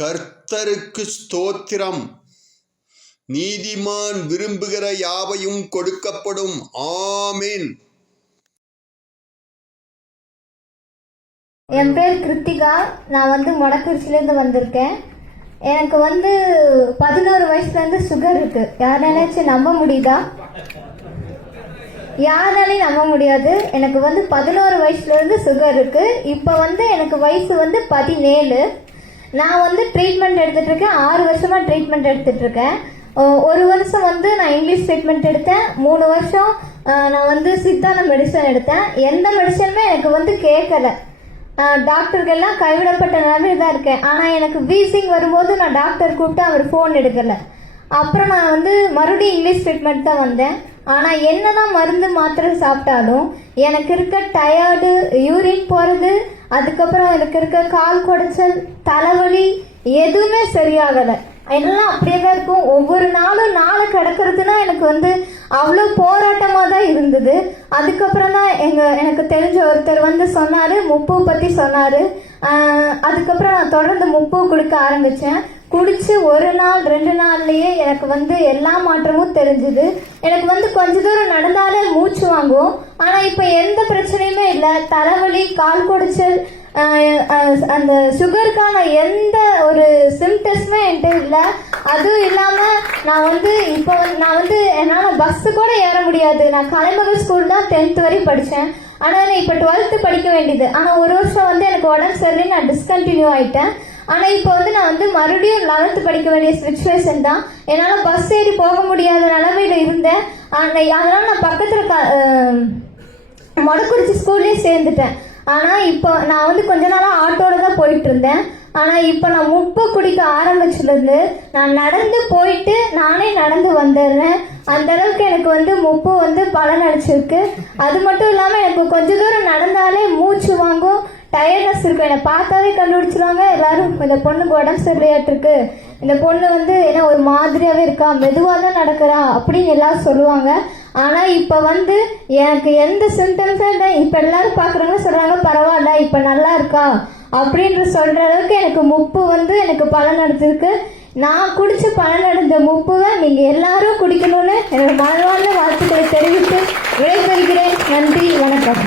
கர்த்தருக்கு ஸ்தோத்திரம். நீதிமான் விரும்புகிற யாவையும் கொடுக்கப்படும். ஆமென். என் பேர் கிருத்திகா. நான் மொடக்குறிச்சிலேருந்து வந்திருக்கேன். எனக்கு 11 வயசுலேருந்து சுகர் இருக்கு. யாராச்சும் நம்ப முடியுதா? யாராலையும் நம்ப முடியாது. எனக்கு 11 வயசுலேருந்து சுகர் இருக்கு. இப்போ எனக்கு வயசு 17. நான் ட்ரீட்மெண்ட் எடுத்துட்டு இருக்கேன். 6 வருஷமா ட்ரீட்மெண்ட் எடுத்துட்டு இருக்கேன். 1 வருஷம் நான் இங்கிலீஷ் ட்ரீட்மெண்ட் எடுத்தேன். 3 வருஷம் நான் சித்தான மெடிசன் எடுத்தேன். எந்த மெடிசனுமே எனக்கு கேட்கல. டாக்டர்கள்லாம் கைவிடப்பட்ட நிலைமையில தான் இருக்கேன். ஆனால் எனக்கு வீசிங் வரும்போது நான் டாக்டர் கூப்பிட்டு அவர் ஃபோன் எடுக்கலை. அப்புறம் நான் மறுபடியும் இங்கிலீஷ் ட்ரீட்மெண்ட் தான் வந்தேன். ஆனால் என்னதான் மருந்து மாத்திரை சாப்பிட்டாலும் எனக்கு இருக்க டயர்டு, யூரின் போகிறது, அதுக்கப்புறம் எனக்கு இருக்க கால் குடைச்சல், தலைவலி எதுவுமே சரியாகலை. எல்லாம் அப்படியே தான் இருக்கும். ஒவ்வொரு நாளும் நாளை கிடக்கிறதுனா எனக்கு அவ்வளோ போராட்டமாக தான் இருந்தது. அதுக்கப்புறம் தான் எனக்கு தெரிஞ்ச ஒருத்தர் சொன்னார், முப்பு பற்றி சொன்னார். அதுக்கப்புறம் நான் தொடர்ந்து முப்பு குடிக்க ஆரம்பித்தேன். குடிச்சு 1 நாள் 2 நாள்லயே எனக்கு எல்லா மாற்றமும் தெரிஞ்சுது. எனக்கு கொஞ்ச தூரம் நடந்தாலே மூச்சு வாங்கும். ஆனால் இப்போ எந்த பிரச்சனையுமே இல்லை. தலைவலி, கால் குடைச்சல், அந்த சுகருக்கான எந்த ஒரு சிம்டம்ஸுமே என்கிட்ட இல்லை. அதுவும் இல்லாமல் நான் இப்போ நான் என்னால் பஸ்ஸு கூட ஏற முடியாது. நான் கலைமகள் ஸ்கூல் தான் 10th வரை படித்தேன். ஆனால் இப்போ 12th படிக்க வேண்டியது. ஆனால் 1 வருஷம் எனக்கு உடம்பு சரி, நான் டிஸ்கண்டினியூ ஆகிட்டேன். ஆனால் இப்போ நான் மறுபடியும் 11th படிக்க வேண்டிய சுச்சுவேஷன் தான். என்னால் பஸ் ஏறி போக முடியாத நிலமையில இருந்தேன். அதனால் நான் பக்கத்தில் மொடக்குறிச்சி ஸ்கூல்லேயே சேர்ந்துட்டேன். ஆனால் இப்போ நான் கொஞ்ச நாளாக ஆட்டோவில் தான் போயிட்டு இருந்தேன். ஆனால் இப்போ நான் முப்பு குடிக்க ஆரம்பிச்சிலேருந்து நான் நடந்து போயிட்டு நானே நடந்து வந்துடுறேன். அந்த அளவுக்கு எனக்கு முப்பு பலன் அளிச்சிருக்கு. அது மட்டும் இல்லாமல் எனக்கு கொஞ்ச தூரம் நடந்தாலே மூச்சு வாங்கும், டயர்னஸ் இருக்கும். என்னை பார்த்தாவே கண்டுபிடிச்சிருவாங்க எல்லாரும், இந்த பொண்ணுக்கு உடம்பு சரியாயிட்டிருக்கு, இந்த பொண்ணு ஏன்னா ஒரு மாதிரியாகவே இருக்கா, மெதுவாக தான் நடக்கிறா அப்படின்னு எல்லாரும் சொல்லுவாங்க. ஆனால் இப்போ எனக்கு எந்த சிம்டம்ஸும் இல்லை. இப்போ எல்லாரும் பார்க்குறவங்க சொல்கிறாங்க, பரவாயில்ல இப்போ நல்லா இருக்கா அப்படின்ற சொல்கிற அளவுக்கு எனக்கு முப்பு எனக்கு பலன் அடைஞ்சிருக்கு. நான் குடிச்சு பலன் அடைஞ்ச முப்புவை நீங்கள் எல்லாரும் குடிக்கணும்னு என்னோட மனவாழ்ந்த வாழ்த்துக்களை தெரிவித்து விடைபெறுகிறேன். நன்றி, வணக்கம்.